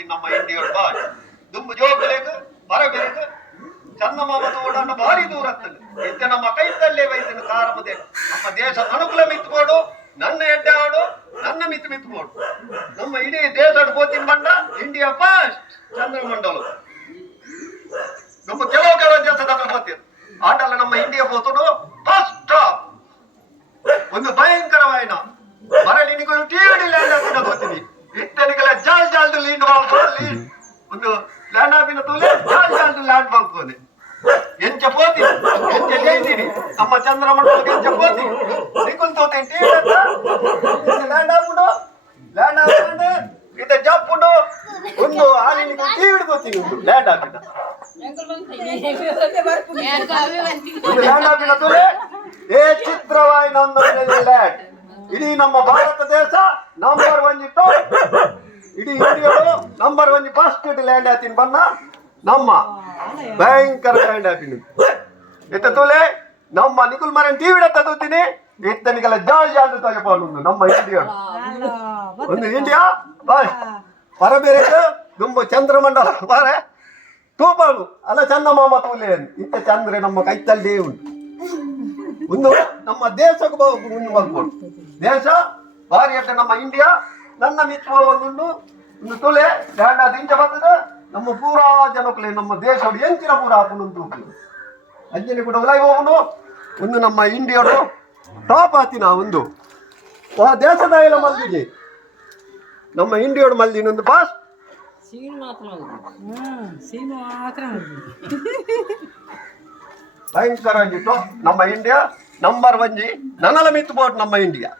ಗೊತ್ತಿ ನಮ್ಮ ಇಂಡಿಯನ್ ಬಾಯ್ ದುಂಬು ಜೋಗಲೇಗ ಬರಬೇಗ ಚಂದಮಾಮ ತೋಡನ್ನು ಭಾರಿ ದೂರ ಆಗ್ತದೆ ಇತ್ತ ನಮ್ಮ ಕೈತಲ್ಲೇ ವೈದ್ಯನ ಕಾರಮದೆ ನಮ್ಮ ದೇಶ ಅನುಕೂಲ ಮಿತ್ಬೋಡು ನನ್ನ ಎಡ್ಡೆ ಆಡು ನನ್ನ ಮಿತ್ಬೋಡು ನಮ್ಮ ಇಡೀ ದೇಶದ ಗೋತಿನ ಬಂಡ ಇಂಡಿಯಾ ಫಸ್ಟ್ ಚಂದ್ರಮಂಡಲ ನಮ್ಮ ಕೆಲವು ದೇಶದ ಗೊತ್ತಿದೆ ಆಟಲ್ಲ ನಮ್ಮ ಇಂಡಿಯಾ ಹೋತುಡು ಫಸ್ಟ್ ಒಂದು ಭಯಂಕರವಾಯಿನ ಮರಳಿನಿಗಳು ಟಿವಿ ಲ್ಯಾಂಡ್ ಆಪಿನ ಗೊತ್ತೀನಿ ಇತ್ತನಿಗೆಲ್ಲ ಜಾಲ್ ಲೀಂಡ್ ಲೀಡ್ ಒಂದು ಲ್ಯಾಂಡ್ ಆಪಿನ ತೋಲೆ ಜಾಲ್ ಲ್ಯಾಂಡ್ ಮಾಡ್ಕೋನೆ ಎಂಚ ಪೋತಿ ಎಂಚ ಜೈದಿರಿ ನಮ್ಮ ಚಂದ್ರಮಂಡಲಕ್ಕೆ ಎಂಚ ಪೋತಿ ನಿಕುಲ್ ತೋತೆ ಟಿವಿ ಲ್ಯಾಂಡ್ ಆಪುಡು ಲ್ಯಾಂಡ್ ಆಪುಂಡು ಇತ ಜಪ್ಪುಡು ಒಂದು ಆಲಿನಿಗೆ ಟಿವಿ ಗೊತ್ತೀನಿ ಒಂದು ಲ್ಯಾಂಡ್ ಆಪಿನ ಲ್ಯಾಂಡ್ ಆಪಿನ ತೋಲೆ ಏ ಚಿತ್ರವಾಯಿನ ಒಂದು ಲ್ಯಾಂಡ್ ಇಡೀ ನಮ್ಮ ಭಾರತ ದೇಶ ನಂಬರ್ 1 ಟಾಪ್ ಇಡೀ ಇಂಡಿಯಾಡು ನಂಬರ್ 1 ಫಸ್ಟ್ ಲ್ಯಾಂಡ್ ಆತಿನ ಬನ್ನ ನಮ್ಮ ಭಯಂಕರ ಲ್ಯಾಂಡ್ ಆತಿನ ಎತ್ತ ತೋಲೆ ನಮ್ಮ ನಿಕುಲ್ ಮರನ್ ಟಿವಿ ತಗೋತೀನಿ ಇತ್ತನಿಗೆಲ್ಲ ಜಾಲ್ ತಗೋಕೊಂಡು ನಮ್ಮ ಇಂಡಿಯಾ ಒಂದು ಇಂಡಿಯಾ ಬಾಯ್ ಪರಬೇರೆ ತುಂಬ ಚಂದ್ರಮಂಡಲ ಬಾರೆ ತೂಪಾಲು ಅಲ್ಲ ಚಂದಮಾಮ ತೋಲೆ ಇತ್ತ ಚಂದ್ರೆ ನಮ್ಮ ಕೈತಲ್ಲೇ ಉಂಟು ಒಂದು ನಮ್ಮ ದೇಶಕ್ಕೆ ಮುಂದೆ ಬರ್ಬೋದು ದೇಶ ಭಾರಿ ಅಡ್ಡ ನಮ್ಮ ಇಂಡಿಯಾ ನನ್ನ ಮಿತ್ರ ಒಂದು ತುಲೆ ಲ್ಯಾಂಡ್ ದಿಂಚ ಬರ್ತದೆ ನಮ್ಮ ಪೂರಾ ಜನಕ್ಕಲೆ ನಮ್ಮ ದೇಶ ಎಂಚಿನ ಪೂರ ಹಾಕೊಂಡು ಅಂಜನೆ ಕೂಡ ಒಳಗೆ ಹೋಗುದು ಒಂದು ನಮ್ಮ ಇಂಡಿಯಾಡು ಟಾಪ್ ಆತಿನ ಒಂದು ದೇಶದ ಎಲ್ಲ ಮಲ್ದಿಗೆ ನಮ್ಮ ಇಂಡಿಯಾಡು ಮಲ್ದಿನ ಒಂದು ಪಾಸ್ ಭಯಂಕರ ಆಗಿತ್ತು ನಮ್ಮ ಇಂಡಿಯಾ ನಂಬರ್ 1 ನನಲ ಮಿತ್ ಬೋಟ್ ನಮ್ಮ ಇಂಡಿಯಾ